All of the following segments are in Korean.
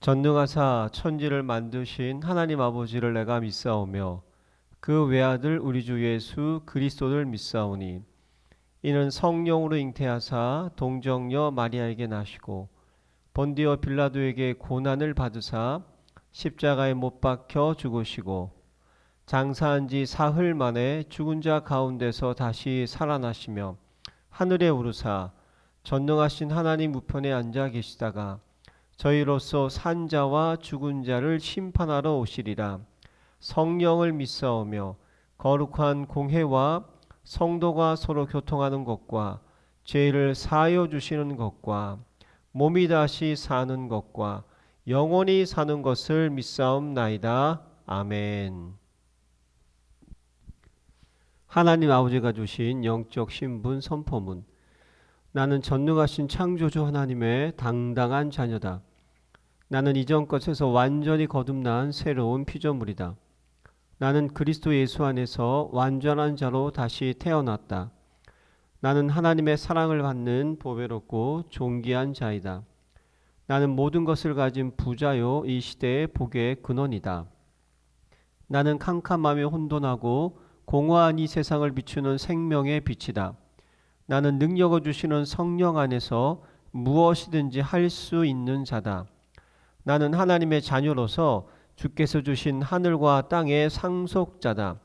전능하사 천지를 만드신 하나님 아버지를 내가 믿사오며 그 외아들 우리 주 예수 그리스도를 믿사오니 이는 성령으로 잉태하사 동정녀 마리아에게 나시고 본디오 빌라도에게 고난을 받으사 십자가에 못 박혀 죽으시고 장사한 지 사흘 만에 죽은 자 가운데서 다시 살아나시며 하늘에 오르사 전능하신 하나님 우편에 앉아 계시다가 저희로서 산 자와 죽은 자를 심판하러 오시리라. 성령을 믿사오며 거룩한 공회와 성도가 서로 교통하는 것과 죄를 사하여 주시는 것과 몸이 다시 사는 것과 영원히 사는 것을 믿사옵나이다. 아멘. 하나님 아버지가 주신 영적 신분 선포문. 나는 전능하신 창조주 하나님의 당당한 자녀다. 나는 이전 것에서 완전히 거듭난 새로운 피조물이다. 나는 그리스도 예수 안에서 완전한 자로 다시 태어났다. 나는 하나님의 사랑을 받는 보배롭고 존귀한 자이다. 나는 모든 것을 가진 부자요 이 시대의 복의 근원이다. 나는 캄캄하며 혼돈하고 공허한 이 세상을 비추는 생명의 빛이다. 나는 능력을 주시는 성령 안에서 무엇이든지 할 수 있는 자다. 나는 하나님의 자녀로서 주께서 주신 하늘과 땅의 상속자다.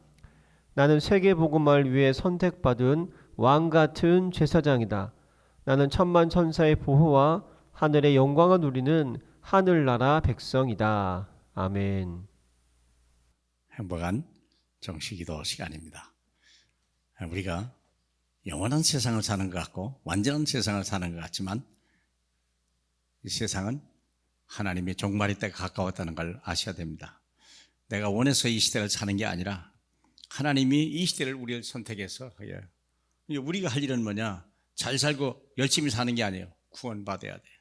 나는 세계복음을 위해 선택받은 왕같은 제사장이다. 나는 천만 천사의 보호와 하늘의 영광을 누리는 하늘나라 백성이다. 아멘. 행복한 정식기도 시간입니다. 우리가 영원한 세상을 사는 것 같고 완전한 세상을 사는 것 같지만 이 세상은 하나님의 종말의 때가 가까웠다는 걸 아셔야 됩니다. 내가 원해서 이 시대를 사는 게 아니라 하나님이 이 시대를 우리를 선택해서 우리가 할 일은 뭐냐? 잘 살고 열심히 사는 게 아니에요. 구원받아야 돼요.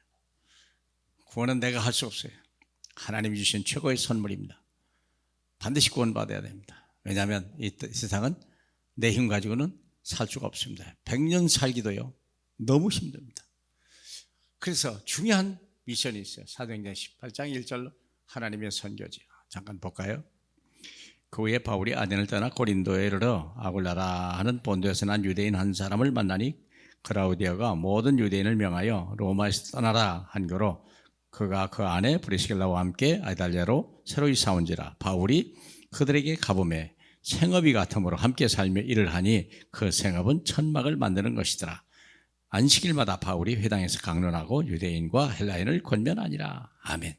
구원은 내가 할 수 없어요. 하나님이 주신 최고의 선물입니다. 반드시 구원받아야 됩니다. 왜냐하면 이 세상은 내 힘 가지고는 살 수가 없습니다. 100년 살기도요 너무 힘듭니다. 그래서 중요한 미션이 있어요. 사도행전 18장 1절로 하나님의 선교지. 잠깐 볼까요? 그 후에 바울이 아덴을 떠나 고린도에 이르러 아굴라라 하는 본도에서 난 유대인 한 사람을 만나니 클라우디아가 모든 유대인을 명하여 로마에서 떠나라 한 거로 그가 그 안에 브리스길라와 함께 아이달리아로 새로 이사온지라. 바울이 그들에게 가보매 생업이 같으므로 함께 살며 일을 하니 그 생업은 천막을 만드는 것이더라. 안식일마다 바울이 회당에서 강론하고 유대인과 헬라인을 권면하니라. 아멘.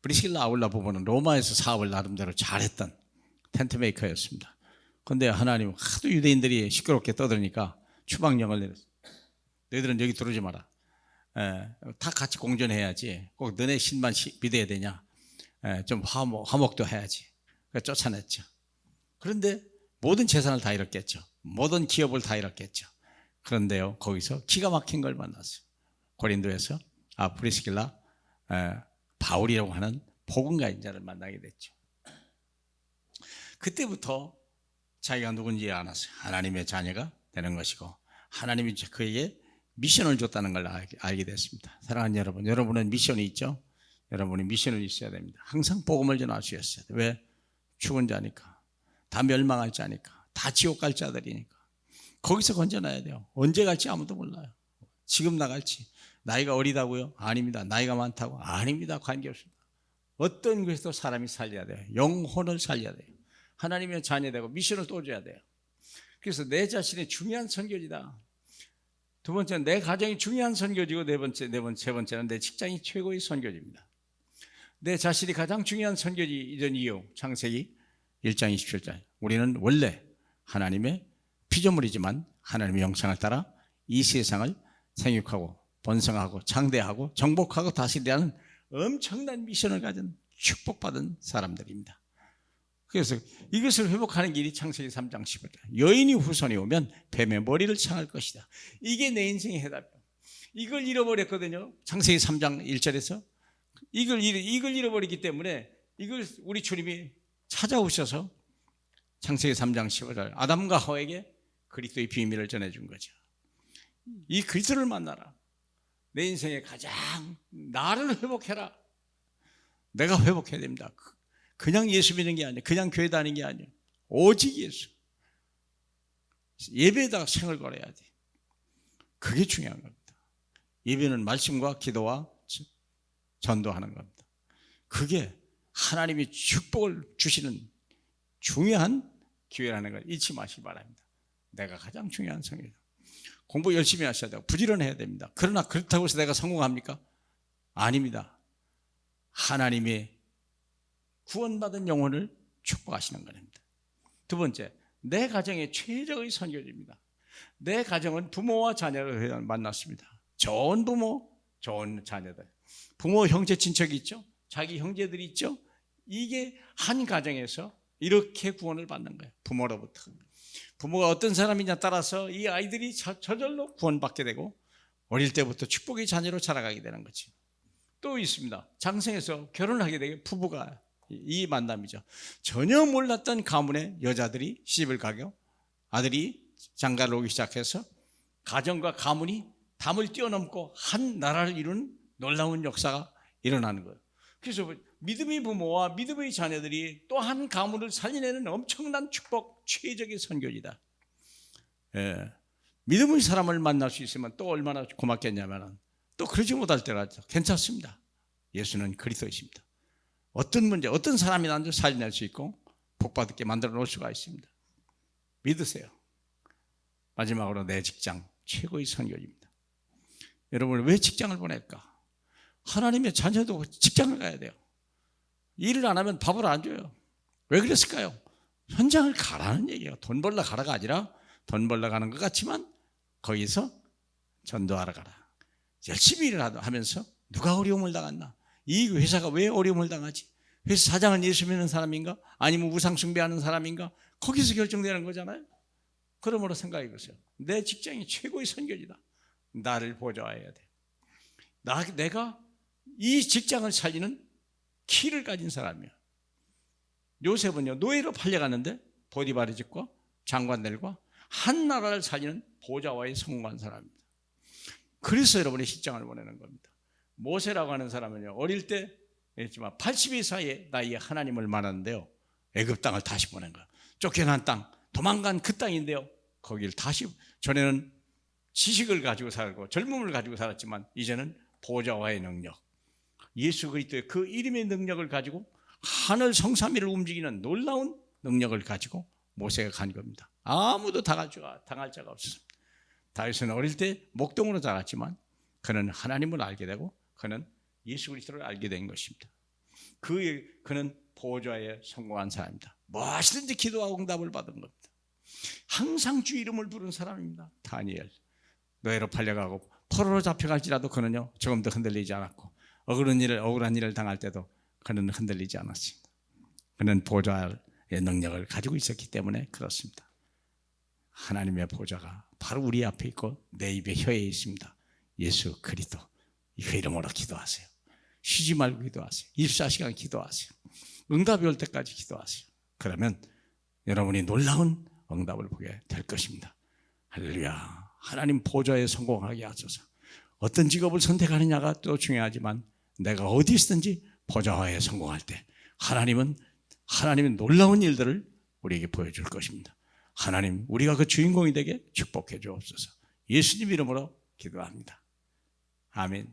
브리스길라 아굴라 부부는 로마에서 사업을 나름대로 잘했던 텐트메이커였습니다. 그런데 하나님 하도 유대인들이 시끄럽게 떠드니까 추방령을 내렸어요. 너희들은 여기 들어오지 마라. 다 같이 공존해야지. 꼭 너네 신만 믿어야 되냐. 좀 화목도 해야지. 그래서 쫓아냈죠. 그런데 모든 재산을 다 잃었겠죠. 모든 기업을 다 잃었겠죠. 그런데요, 거기서 기가 막힌 걸 만났어요. 고린도에서 브리스길라 바울이라고 하는 복음가인자를 만나게 됐죠. 그때부터 자기가 누군지 알았어요. 하나님의 자녀가 되는 것이고 하나님이 그에게 미션을 줬다는 걸 알게 됐습니다. 사랑하는 여러분, 여러분은 미션이 있죠? 여러분이 미션을 있어야 됩니다. 항상 복음을 전하셔야 돼요. 왜? 죽은 자니까, 다 멸망할 자니까, 다 지옥 갈 자들이니까 거기서 건져놔야 돼요. 언제 갈지 아무도 몰라요. 지금 나갈지. 나이가 어리다고요? 아닙니다. 나이가 많다고? 아닙니다. 관계없습니다. 어떤 것에도 사람이 살려야 돼요. 영혼을 살려야 돼요. 하나님의 자녀되고 미션을 또 줘야 돼요. 그래서 내 자신의 중요한 선교지다. 두 번째는 내 가정이 중요한 선교지고 세 번째는 내 직장이 최고의 선교지입니다. 내 자신이 가장 중요한 선교지 이전 이유. 창세기 1장 27절. 우리는 원래 하나님의 피조물이지만 하나님의 형상을 따라 이 세상을 생육하고 번성하고 창대하고 정복하고 다스리라는 엄청난 미션을 가진 축복받은 사람들입니다. 그래서 이것을 회복하는 길이 창세기 3장 15절. 여인이 후손이 오면 뱀의 머리를 창할 것이다. 이게 내 인생의 해답이에요. 이걸 잃어버렸거든요. 창세기 3장 1절에서 이걸 잃어버리기 때문에 이걸 우리 주님이 찾아오셔서 창세기 3장 15절 아담과 하와에게 그리스도의 비밀을 전해준 거죠. 이 그리스도를 만나라. 내 인생에 가장 나를 회복해라. 내가 회복해야 됩니다. 그냥 예수 믿는 게 아니에요. 그냥 교회 다니는 게 아니에요. 오직 예수. 예배에다가 생을 걸어야 돼. 그게 중요한 겁니다. 예배는 말씀과 기도와 전도하는 겁니다. 그게 하나님이 축복을 주시는 중요한 기회라는 걸 잊지 마시기 바랍니다. 내가 가장 중요한 성이다. 공부 열심히 하셔야 되고 부지런해야 됩니다. 그러나 그렇다고 해서 내가 성공합니까? 아닙니다. 하나님의 구원받은 영혼을 축복하시는 겁니다. 두 번째, 내 가정의 최적의 선교지입니다. 내 가정은 부모와 자녀를 만났습니다. 좋은 부모, 좋은 자녀들. 부모, 형제, 친척이 있죠. 자기 형제들이 있죠. 이게 한 가정에서 이렇게 구원을 받는 거예요. 부모로부터. 부모가 어떤 사람이냐 따라서 이 아이들이 저절로 구원받게 되고 어릴 때부터 축복의 자녀로 자라가게 되는 거지. 또 있습니다. 장성에서 결혼하게 되게 부부가 이 만남이죠. 전혀 몰랐던 가문의 여자들이 시집을 가고 아들이 장가를 오기 시작해서 가정과 가문이 담을 뛰어넘고 한 나라를 이루는 놀라운 역사가 일어나는 거예요. 그래서 믿음의 부모와 믿음의 자녀들이 또 한 가문을 살려내는 엄청난 축복, 최적의 선교지다. 예. 믿음의 사람을 만날 수 있으면 또 얼마나 고맙겠냐면 또 그러지 못할 때가 괜찮습니다. 예수는 그리스도이십니다. 어떤 문제, 어떤 사람이라도 살려낼 수 있고 복받게 만들어 놓을 수가 있습니다. 믿으세요. 마지막으로 내 직장, 최고의 선교지입니다. 여러분, 왜 직장을 보낼까? 하나님의 자녀도 직장을 가야 돼요. 일을 안 하면 밥을 안 줘요. 왜 그랬을까요? 현장을 가라는 얘기예요. 돈 벌러 가라가 아니라 돈 벌러 가는 것 같지만 거기서 전도하러 가라. 열심히 일을 하면서 누가 어려움을 당했나? 이 회사가 왜 어려움을 당하지? 회사 사장은 예수 믿는 사람인가? 아니면 우상 숭배하는 사람인가? 거기서 결정되는 거잖아요. 그러므로 생각해 보세요. 내 직장이 최고의 선교지다. 나를 보좌해야 돼. 내가 이 직장을 살리는 키를 가진 사람이야. 요셉은요, 노예로 팔려갔는데 보디바르 집과 장관들과 한 나라를 살리는 보좌와의 성공한 사람입니다. 그래서 여러분의 직장을 보내는 겁니다. 모세라고 하는 사람은요, 어릴 때 했지만 80의 사이에 나이에 하나님을 만났는데요, 애굽 땅을 다시 보낸 거예요. 쫓겨난 땅, 도망간 그 땅인데요, 거기를 다시, 전에는 지식을 가지고 살고 젊음을 가지고 살았지만 이제는 보좌와의 능력, 예수 그리스도의 그 이름의 능력을 가지고 하늘 성삼위를 움직이는 놀라운 능력을 가지고 모세가 간 겁니다. 아무도 당할 자가 없었습니다. 다윗은 어릴 때 목동으로 자랐지만 그는 하나님을 알게 되고 그는 예수 그리스도를 알게 된 것입니다. 그는 보좌에 성공한 사람입니다. 무엇이든지 기도하고 응답을 받은 겁니다. 항상 주 이름을 부른 사람입니다. 다니엘. 노예로 팔려가고 포로로 잡혀갈지라도 그는요, 조금도 흔들리지 않았고 억울한 일을 당할 때도 그는 흔들리지 않았습니다. 그는 보좌의 능력을 가지고 있었기 때문에 그렇습니다. 하나님의 보좌가 바로 우리 앞에 있고 내 입에 혀에 있습니다. 예수 그리스도. 그 이름으로 기도하세요. 쉬지 말고 기도하세요. 24시간 기도하세요. 응답이 올 때까지 기도하세요. 그러면 여러분이 놀라운 응답을 보게 될 것입니다. 할렐루야. 하나님 보좌에 성공하게 하소서. 어떤 직업을 선택하느냐가 또 중요하지만 내가 어디 있든지 보좌에 성공할 때 하나님은 놀라운 일들을 우리에게 보여줄 것입니다. 하나님, 우리가 그 주인공이 되게 축복해 주옵소서. 예수님 이름으로 기도합니다. 아멘.